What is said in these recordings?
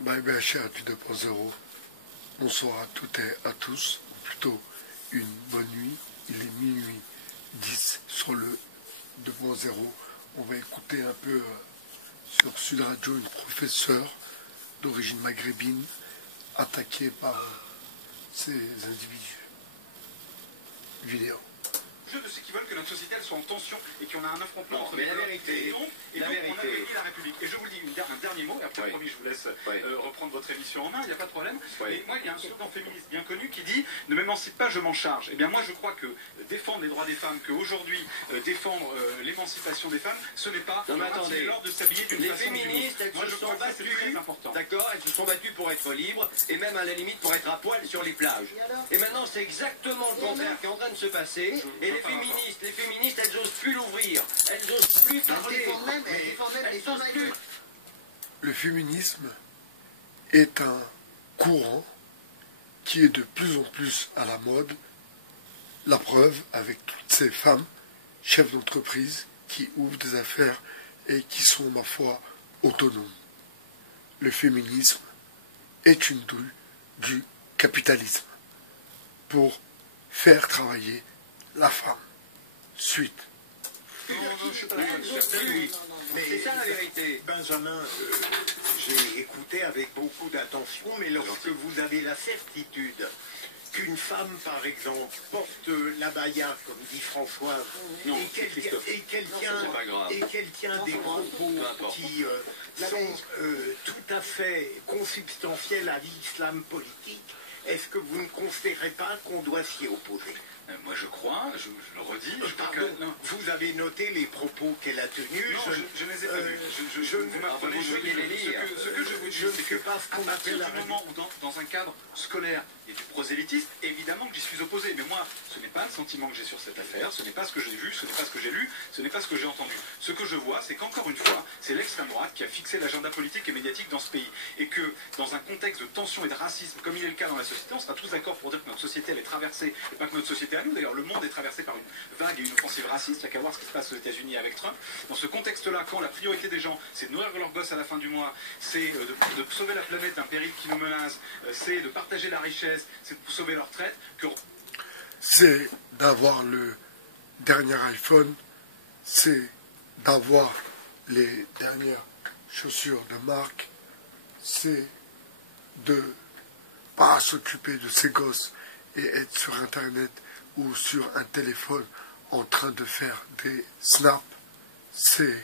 Bye bye cher du 2.0, bonsoir à toutes et à tous, ou plutôt une bonne nuit, il est minuit 10 sur le 2.0, on va écouter un peu sur Sud Radio une professeure d'origine maghrébine attaquée par ces individus. Vidéo. De ceux qui veulent que notre société elle soit en tension et qu'on a un affrontement entre mais la vérité, et donc on affaiblit la République. Et je vous le dis un dernier mot, et après promis je vous laisse reprendre votre émission en main, il n'y a pas de problème. Mais moi il y a un slogan féministe bien connu qui dit « Ne m'émancipe pas, je m'en charge ». Eh bien moi je crois que défendre les droits des femmes, qu'aujourd'hui défendre l'émancipation des femmes, ce n'est pas l'ordre de s'habiller d'une façon ou d'une autre. Les féministes, elles se sont battues, d'accord, elles se sont battues pour être libres et même à la limite pour être à poil sur les plages. Et maintenant c'est exactement le contraire qui est en train de se passer. Et les féministes, elles n'osent plus l'ouvrir. Elles n'osent plus parler. Elles n'osent plus. Le féminisme est un courant qui est de plus en plus à la mode. La preuve avec toutes ces femmes, chefs d'entreprise, qui ouvrent des affaires et qui sont, ma foi, autonomes. Le féminisme est une douille du capitalisme pour faire travailler la femme. Suite. Mais c'est ça la vérité. Benjamin, j'ai écouté avec beaucoup d'attention, mais lorsque vous avez la certitude qu'une femme, par exemple, porte l'abaya, comme dit Françoise, et qu'elle tient des propos qui sont tout à fait consubstantiels à l'islam politique, est-ce que vous ne considérez pas qu'on doit s'y opposer? Moi je crois, je le redis, vous avez noté les propos qu'elle a tenus. Non, je ne les ai pas vus. Vous m'apprenez, ce que je vous dis, c'est que à partir du moment où dans un cadre scolaire et du prosélytisme, évidemment que j'y suis opposé. Mais moi, ce n'est pas le sentiment que j'ai sur cette affaire, ce n'est pas ce que j'ai vu, ce n'est pas ce que j'ai lu, ce n'est pas ce que j'ai entendu. Ce que je vois, c'est qu'encore une fois, c'est l'extrême droite qui a fixé l'agenda politique et médiatique dans ce pays. Et que dans un contexte de tension et de racisme, comme il est le cas dans la société, on sera tous d'accord pour dire que notre société elle est traversée, et pas que notre société à nous, d'ailleurs le monde est traversé par une vague et une offensive raciste, il n'y a qu'à voir ce qui se passe aux États-Unis avec Trump. Dans ce contexte-là, quand la priorité des gens, c'est de nourrir leurs gosses à la fin du mois, c'est de sauver la planète d'un péril qui nous menace, c'est de partager la richesse, c'est de sauver leur retraite, c'est d'avoir le dernier iPhone, c'est d'avoir les dernières chaussures de marque, c'est de pas s'occuper de ses gosses et être sur Internet ou sur un téléphone en train de faire des snaps, c'est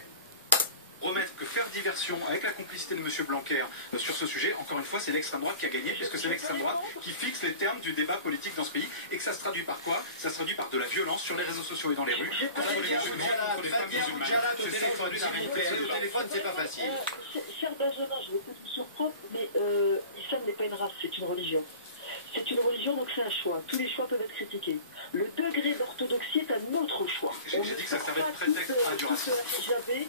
remettre que faire diversion avec la complicité de M. Blanquer sur ce sujet, encore une fois, c'est l'extrême droite qui a gagné, puisque c'est l'extrême droite qui fixe les termes du débat politique dans ce pays, et que ça se traduit par quoi? Ça se traduit par de la violence sur les réseaux sociaux et dans les rues, contre les musulmans, contre les femmes musulmanes. Le téléphone, c'est pas facile. Cher Benjamin, je vais peut-être vous surprendre, mais l'islam n'est pas une race, c'est une religion. C'est une religion, donc c'est un choix. Tous les choix peuvent être critiqués. Le degré d'orthodoxie est un autre choix. J'ai dit que ça servait de prétexte à du racisme. J'avais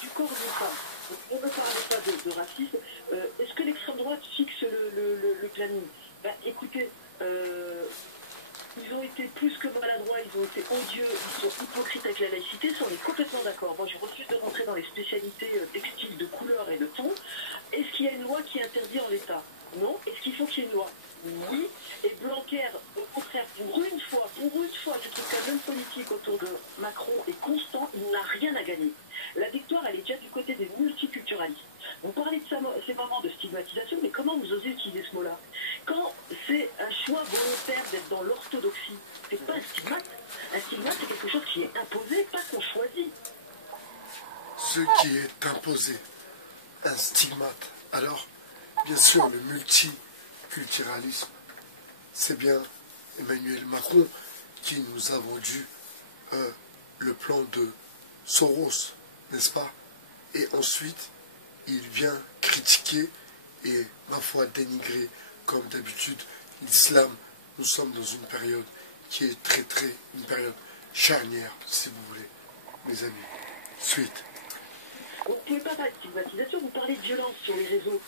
du corps d'une femme. Donc, on ne parle pas de racisme. Est-ce que l'extrême droite fixe le planning? Ben, écoutez, ils ont été plus que maladroits, ils ont été odieux, ils sont hypocrites avec la laïcité, ça on est complètement d'accord. Moi je refuse de rentrer dans les spécialités textiles de couleur et de ton. Est-ce qu'il y a une loi qui interdit en l'état? Non. Est-ce qu'il faut qu'il y ait une loi? Oui. Et Blanquer, au contraire, pour une fois, je trouve qu'un homme politique autour de Macron est constant, il n'a rien à gagner. La victoire, elle est déjà du côté des multiculturalistes. Vous parlez de ces moments de stigmatisation, mais comment vous osez utiliser ce mot-là? Quand c'est un choix volontaire d'être dans l'orthodoxie, c'est pas un stigmate. Un stigmate, c'est quelque chose qui est imposé, pas qu'on choisit. Ce qui est imposé, un stigmate. Alors, bien sûr, le multiculturalisme, c'est bien Emmanuel Macron qui nous a vendu le plan de Soros, n'est-ce pas? Et ensuite, il vient critiquer et, ma foi, dénigrer, comme d'habitude, l'islam. Nous sommes dans une période qui est une période charnière, si vous voulez, mes amis. Suite. Vous ne pouvez pas parler de stigmatisation, vous parlez de violence sur les réseaux.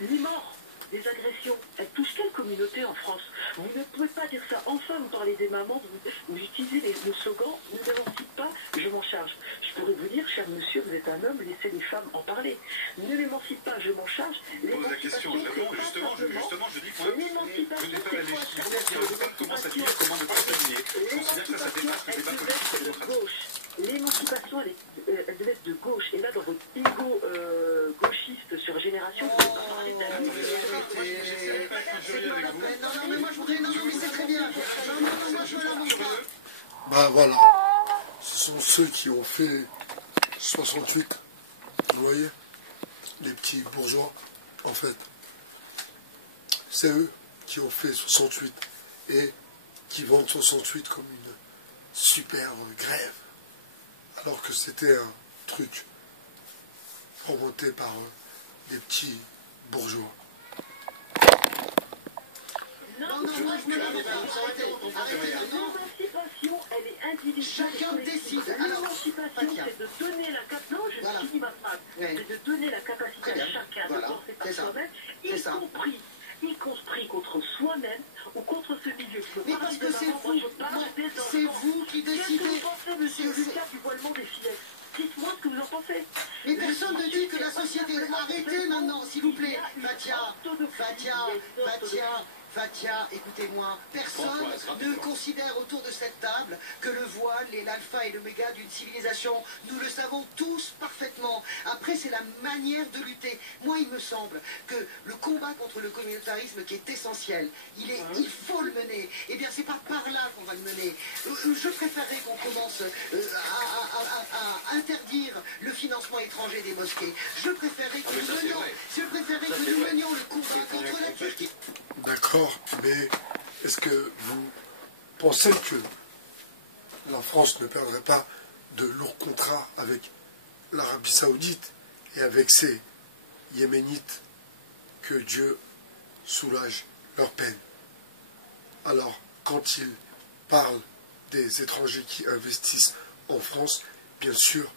8 morts. des agressions, elles touchent quelle communauté en France? Vous ne pouvez pas dire ça. Enfin, vous parlez des mamans, vous utilisez le slogan « Ne m'émancipe pas, je m'en charge ». Je pourrais vous dire, cher monsieur, vous êtes un homme, laissez les femmes en parler. Ne m'émancipe pas, je m'en charge. Pose la question, je réponds, justement, je dis que je n'ai pas la légitimité à dire aux femmes comment s'habiller, comment ne pas s'habiller. Je considère que ça dépasse le débat politique et démocratique. L'émancipation, elle devait être de gauche. Et là, dans votre ego gauchiste sur Génération, vous n'avez pas parlé de la Non, mais moi je voudrais... Non, mais c'est très bien. Non, moi je veux la montrer. Bah voilà, ce sont ceux qui ont fait 68, vous voyez, les petits bourgeois, en fait. C'est eux qui ont fait 68 et qui vendent 68 comme une super grève, alors que c'était un truc promoté par des petits bourgeois. L'émancipation, elle est individuelle. Chacun décide. L'émancipation, c'est de donner la capacité. Non, je finis ma phrase. C'est de donner la capacité à chacun de penser par soi-même, y compris contre soi-même ou contre ce milieu. Mais parce que c'est vous qui décidez. Qu'est-ce que vous pensez, monsieur Lucas, du voilement des fillettes? Dites-moi ce que vous en pensez. Mais personne ne dit que la société... Arrêtez maintenant, s'il vous plaît. Fatia, écoutez-moi, personne ne considère autour de cette table que le voile est l'alpha et l'oméga d'une civilisation. Nous le savons tous parfaitement. Après, c'est la manière de lutter. Moi, il me semble que le combat contre le communautarisme qui est essentiel, il faut le mener. Eh bien, c'est pas par là qu'on va le mener. Je préférerais qu'on commence à interdire le financement étranger des mosquées. Je préférerais que nous menions le combat contre la Turquie. D'accord, mais est-ce que vous pensez que la France ne perdrait pas de lourds contrats avec l'Arabie Saoudite et avec ces Yéménites, que Dieu soulage leur peine? Alors, quand ils parlent des étrangers qui investissent en France, bien sûr,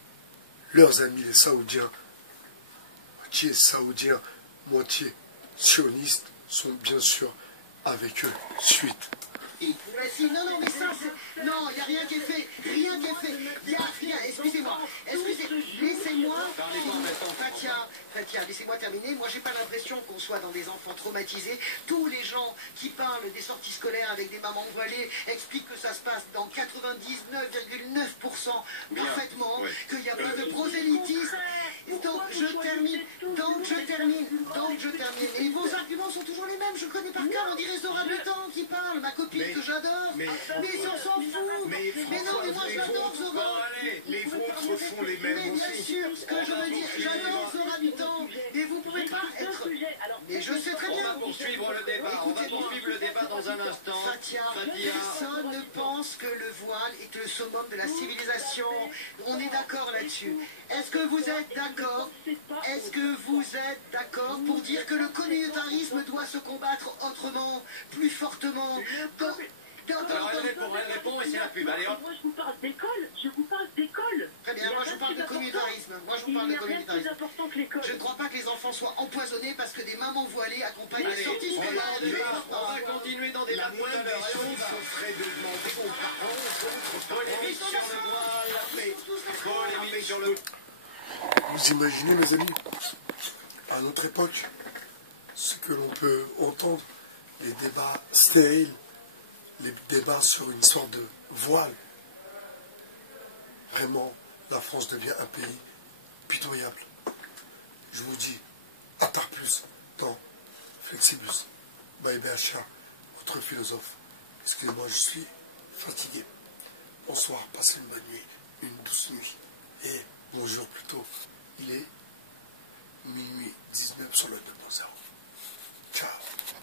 leurs amis les Saoudiens, moitié saoudiens, moitié sionistes, sont bien sûr avec eux. Suite. Non, mais ça, c'est... Non, il n'y a rien qui est fait. Rien qui est fait. Il n'y a rien. Excusez-moi. Laissez-moi... Fatia, laissez-moi terminer. Moi, j'ai pas l'impression qu'on soit dans des enfants traumatisés. Tous les gens qui parlent des sorties scolaires avec des mamans voilées expliquent que ça se passe dans 99,9% parfaitement, qu'il n'y a pas de prosélytisme. Donc, je termine. Et vos arguments sont toujours les mêmes. Je connais par cœur. On dirait Zora Butan qui parle, ma copine que j'adore. Mais on s'en fout. Mais non, mais moi je l'adore, Zora. Les vôtres font les mêmes aussi. Mais bien sûr, ce que je veux dire, j'adore Zora Butan. Mais vous pouvez pas être... Mais je sais très bien. On va poursuivre le débat dans un instant. Fatia, personne ne pense que le voile est le summum de la civilisation. On est d'accord là-dessus. Est-ce que vous êtes d'accord? Est-ce que vous êtes d'accord pour dire que le communautarisme doit se combattre autrement, plus fortement? Alors elle répond et c'est la pub. Allez, hop. Moi je vous parle d'école. Très bien, moi je vous parle de communautarisme. Il n'y a rien de plus important que l'école. Je ne crois pas que les enfants soient empoisonnés parce que des mamans voilées accompagnent les sorties scolaires. On va continuer dans des débats tout à l'heure. Ce serait de demander aux parents Polémique sur le voile. Polémique sur le... Vous imaginez, mes amis, à notre époque, ce que l'on peut entendre, les débats stériles, les débats sur une sorte de voile. Vraiment, la France devient un pays pitoyable. Je vous dis, à tard plus dans Flexibus, by BHA, votre philosophe. Excusez-moi, je suis fatigué. Bonsoir, passez une bonne nuit, une douce nuit. Et bonjour plutôt, il est minuit 19 sur le 2.